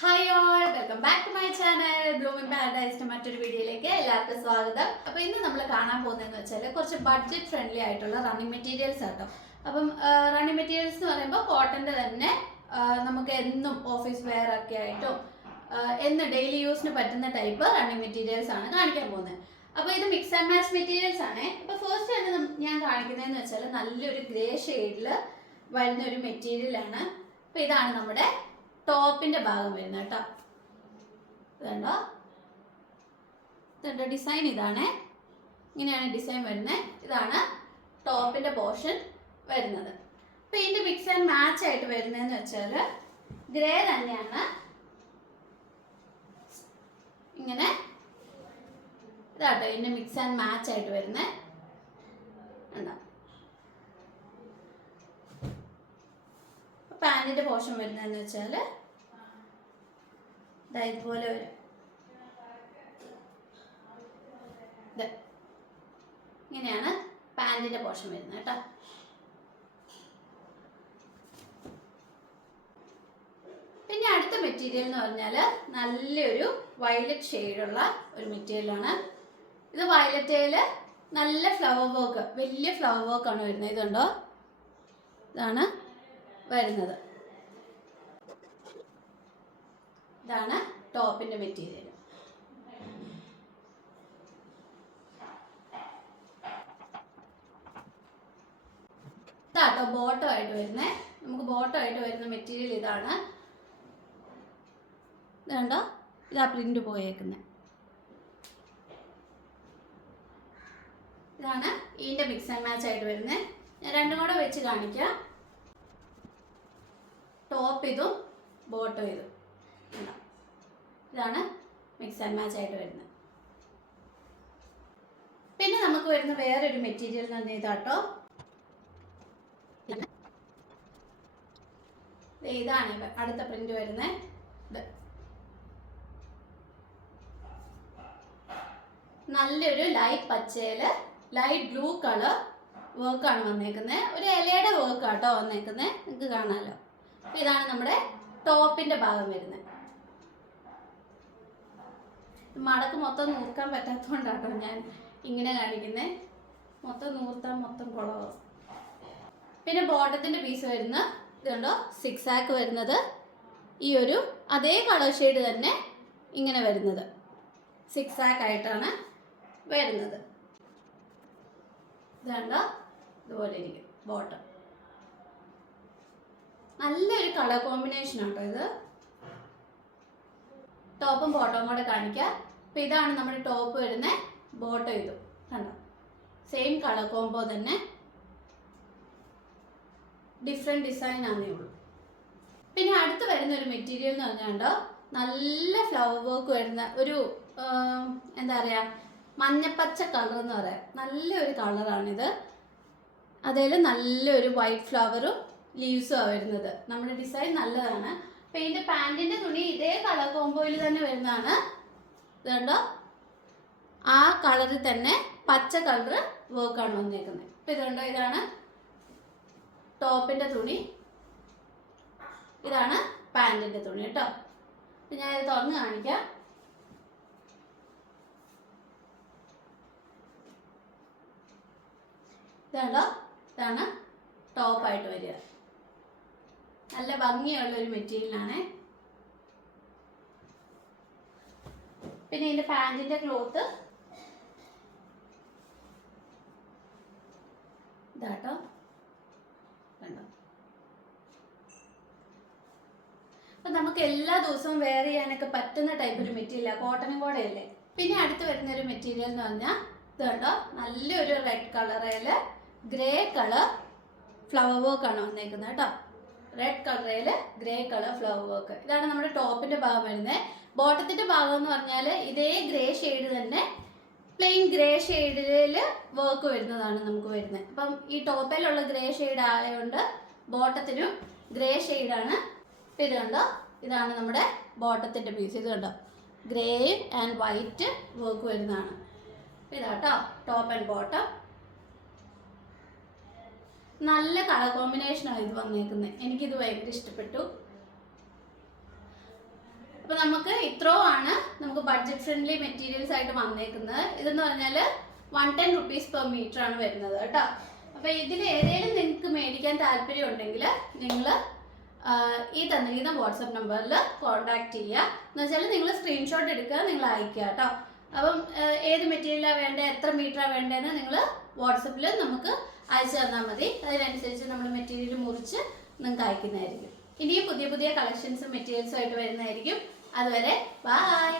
Hi all, welcome back to my channel blooming പാരഡൈസിന്റെ മറ്റൊരു വീഡിയോയിലേക്ക് എല്ലാവർക്കും സ്വാഗതം. അപ്പോൾ ഇന്ന് നമ്മൾ കാണാൻ പോകുന്നതെന്ന് വെച്ചാൽ കുറച്ച് ബഡ്ജറ്റ് ഫ്രണ്ട്ലി ആയിട്ടുള്ള റണ്ണിങ് മെറ്റീരിയൽസ് ആട്ടോ. അപ്പം റണ്ണിങ് മെറ്റീരിയൽസ് എന്ന് പറയുമ്പോൾ കോട്ടൻ്റെ തന്നെ നമുക്ക് എന്നും ഓഫീസ് വെയർ ഒക്കെ ആയിട്ടും എന്ന് ഡെയിലി യൂസിന് പറ്റുന്ന ടൈപ്പ് റണ്ണിങ് മെറ്റീരിയൽസ് ആണ് കാണിക്കാൻ പോകുന്നത്. അപ്പോൾ ഇത് മിക്സ് ആൻഡ് മാച്ച് മെറ്റീരിയൽസ് ആണ്. ഇപ്പോൾ ഫസ്റ്റ് തന്നെ ഞാൻ കാണിക്കുന്നതെന്ന് വെച്ചാൽ നല്ലൊരു ഗ്രേ ഷെയ്ഡിൽ വരുന്ന ഒരു മെറ്റീരിയലാണ്. അപ്പോൾ ഇതാണ് നമ്മുടെ ടോപ്പിന്റെ ഭാഗം വരുന്നത് കേട്ടോ. ഇതുണ്ടോ, ഇതുണ്ടോ ഡിസൈൻ, ഇതാണ് ഇങ്ങനെയാണ് ഡിസൈൻ വരുന്നത്. ഇതാണ് ടോപ്പിന്റെ പോർഷൻ വരുന്നത്. അപ്പൊ ഇതിന്റെ മിക്സ് ആൻഡ് മാച്ച് ആയിട്ട് വരുന്നതെന്ന് വെച്ചാൽ ഗ്രേ തന്നെയാണ്. ഇങ്ങനെ ഇതാട്ടോ ഇതിന്റെ മിക്സ് ആൻഡ് മാച്ച് ആയിട്ട് വരുന്നത്. ഉണ്ടോ, പാൻറ്റിന്റെ പോർഷൻ വരുന്നതെന്ന് വെച്ചാൽ ഇതുപോലെ വരും. ഇങ്ങനെയാണ് പാൻറ്റിന്റെ പോർഷൻ വരുന്നത് കേട്ടോ. പിന്നെ അടുത്ത മെറ്റീരിയൽ എന്ന് പറഞ്ഞാൽ നല്ലൊരു വയലറ്റ് ഷെയ്ഡുള്ള ഒരു മെറ്റീരിയലാണ്. ഇത് വയലറ്റയിൽ നല്ല ഫ്ലവർ വർക്ക്, വലിയ ഫ്ലവർ വർക്കാണ് വരുന്നത്. ഇതുണ്ടോ, ഇതാണ് വരുന്നത്. ഇതാണ് ടോപ്പിന്റെ മെറ്റീരിയൽ. ഇതാട്ടോ ബോട്ടം ആയിട്ട് വരുന്നത്. നമുക്ക് ബോട്ടം ആയിട്ട് വരുന്ന മെറ്റീരിയൽ ഇതാണ്. ഇതുണ്ടോ, ഇതാ പ്രിന്റ് പോയേക്കുന്നത്. ഇതാണ് ഇതിന്റെ മിക്സ് ആൻഡ് മാച്ച് ആയിട്ട് വരുന്നത്. ഞാൻ രണ്ടും കൂടെ വെച്ച് കാണിക്കാം. ടോപ്പ് ഇതും ബോട്ടം ഇതും. ഇതാണ് മിക്സ് ആൻഡ് മാച്ച് ആയിട്ട് വരുന്നത്. പിന്നെ നമുക്ക് വരുന്ന വേറൊരു മെറ്റീരിയൽ എന്ന് പറഞ്ഞാൽ ഇതാട്ടോ. ഇതാണ് അടുത്ത പ്രിന്റ് വരുന്നത്. ഇത് നല്ലൊരു ലൈറ്റ് പച്ചയില് ലൈറ്റ് ബ്ലൂ കളർ വർക്കാണ് വന്നേക്കുന്നത്. ഒരു ഇലയുടെ വർക്കാട്ടോ വന്നേക്കുന്നത്, നിങ്ങൾക്ക് കാണാമല്ലോ. ഇതാണ് നമ്മുടെ ടോപ്പിന്റെ ഭാഗം വരുന്നത്. മടക്ക് മൊത്തം നൂർക്കാൻ പറ്റാത്തതുകൊണ്ടാട്ടോ ഞാൻ ഇങ്ങനെ കാണിക്കുന്നത്. മൊത്തം നൂർത്താൻ മൊത്തം കുളവും. പിന്നെ ബോട്ടത്തിന്റെ പീസ് വരുന്ന ഇതുണ്ടോ, സിക്സ് ആക്ക് വരുന്നത് ഈ ഒരു അതേ കളർ ഷെയ്ഡ് തന്നെ ഇങ്ങനെ വരുന്നത് സിക്സ് ആക്ക് ആയിട്ടാണ് വരുന്നത്. ഇതുണ്ടോ, ഇതുപോലെ ഇരിക്കും ബോട്ടം. നല്ലൊരു കളർ കോമ്പിനേഷൻ ആട്ടോ ഇത്. ടോപ്പും ബോട്ടവും കൂടെ കാണിക്കാം. അപ്പം ഇതാണ് നമ്മുടെ ടോപ്പ് വരുന്നത്, ബോട്ടം ഇതും കണ്ടോ, സെയിം കളർ കോംബോ തന്നെ, ഡിഫറെൻറ്റ് ഡിസൈൻ ആണെന്നേ ഉള്ളൂ. പിന്നെ അടുത്ത് വരുന്ന ഒരു മെറ്റീരിയൽ എന്ന് പറഞ്ഞാണ്ടോ നല്ല ഫ്ലവർ വർക്ക് വരുന്ന ഒരു എന്താ പറയുക, മഞ്ഞപ്പച്ച കളർ എന്ന് പറയാം. നല്ലൊരു കളറാണിത്. അതിൽ നല്ലൊരു വൈറ്റ് ഫ്ലവറും ലീവ്സും ആണ് വരുന്നത്. നമ്മുടെ ഡിസൈൻ നല്ലതാണ്. അപ്പം ഇതിൻ്റെ പാൻറ്റിൻ്റെ തുണി ഇതേ കളർ കോംബോയിൽ തന്നെ വരുന്നതാണ്. ഇതുണ്ടോ, ആ കളറിൽ തന്നെ പച്ച കളർ വർക്കാണ് വന്നേക്കുന്നത്. അപ്പം ഇതുണ്ടോ, ഇതാണ് ടോപ്പിൻ്റെ തുണി, ഇതാണ് പാൻറ്റിൻ്റെ തുണി കേട്ടോ. അപ്പം ഞാൻ ഇത് തുറന്ന് കാണിക്കാം. ഇതുണ്ടോ, ഇതാണ് ടോപ്പായിട്ട് വരിക. നല്ല ഭംഗിയുള്ള ഒരു മെറ്റീരിയലാണ്. പിന്നെ ഇതിന്റെ പാൻറ്റിന്റെ ക്ലോത്ത് ഇതാട്ടോ, കണ്ടോ. അപ്പൊ നമുക്ക് എല്ലാ ദിവസവും വെയർ ചെയ്യാനൊക്കെ പറ്റുന്ന ടൈപ്പ് ഒരു മെറ്റീരിയലാണ്, കോട്ടനും കൂടെ അല്ലേ. പിന്നെ അടുത്ത് വരുന്ന ഒരു മെറ്റീരിയൽ എന്ന് പറഞ്ഞാൽ ഇതുണ്ടോ, നല്ലൊരു റെഡ് കളറിൽ ഗ്രേ കളർ ഫ്ലവർ വർക്കാണ് വന്നേക്കുന്നത് കേട്ടോ. റെഡ് കളറിൽ ഗ്രേ കളർ ഫ്ലവർ വർക്ക്. ഇതാണ് നമ്മുടെ ടോപ്പിന്റെ ഭാഗം വരുന്നത്. ബോട്ടത്തിന്റെ ഭാഗം എന്ന് പറഞ്ഞാൽ ഇതേ ഗ്രേ ഷെയ്ഡ് തന്നെ പ്ലെയിൻ ഗ്രേ ഷെയ്ഡിൽ വർക്ക് വരുന്നതാണ് നമുക്ക് വരുന്നത്. അപ്പം ഈ ടോപ്പിലുള്ള ഗ്രേ ഷെയ്ഡ് ആയതുകൊണ്ട് ബോട്ടത്തിനും ഗ്രേ ഷെയ്ഡാണ്. ഇത് കണ്ടോ, ഇതാണ് നമ്മുടെ ബോട്ടത്തിന്റെ പീസ്. ഇത് കണ്ടോ, ഗ്രേ ആൻഡ് വൈറ്റ് വർക്ക് വരുന്നതാണ്. ഇതാട്ടോ ടോപ്പ് ആൻഡ് ബോട്ടം. നല്ല കളർ കോമ്പിനേഷനാണ് ഇത് വന്നേക്കുന്നത്. എനിക്കിത് ഭയങ്കര ഇഷ്ടപ്പെട്ടു. അപ്പോൾ നമുക്ക് ഇത്രയും ആണ് നമുക്ക് ബഡ്ജറ്റ് ഫ്രണ്ട്ലി മെറ്റീരിയൽസ് ആയിട്ട് വന്നേക്കുന്നത്. ഇതെന്ന് പറഞ്ഞാൽ 110 റുപ്പീസ് പെർ മീറ്റർ ആണ് വരുന്നത് കേട്ടോ. അപ്പോൾ ഇതിൽ ഏതെങ്കിലും നിങ്ങൾക്ക് മേടിക്കാൻ താല്പര്യം ഉണ്ടെങ്കിൽ നിങ്ങൾ ഈ തന്നിരിക്കുന്ന വാട്സപ്പ് നമ്പറിൽ കോൺടാക്ട് ചെയ്യുക. എന്ന് വെച്ചാൽ നിങ്ങൾ സ്ക്രീൻഷോട്ട് എടുക്കുക, നിങ്ങൾ അയക്കുക കേട്ടോ. അപ്പം ഏത് മെറ്റീരിയലാണ് വേണ്ടത്, എത്ര മീറ്ററാണ് വേണ്ടതെന്ന് നിങ്ങൾ വാട്സപ്പിൽ നമുക്ക് അയച്ചു തന്നാൽ മതി. അതിനനുസരിച്ച് നമ്മൾ മെറ്റീരിയൽ മുറിച്ച് നിങ്ങൾക്ക് അയക്കുന്നതായിരിക്കും. ഇനിയും പുതിയ പുതിയ കളക്ഷൻസും മെറ്റീരിയൽസും ആയിട്ട് വരുന്നതായിരിക്കും. അതുവരെ ബൈ.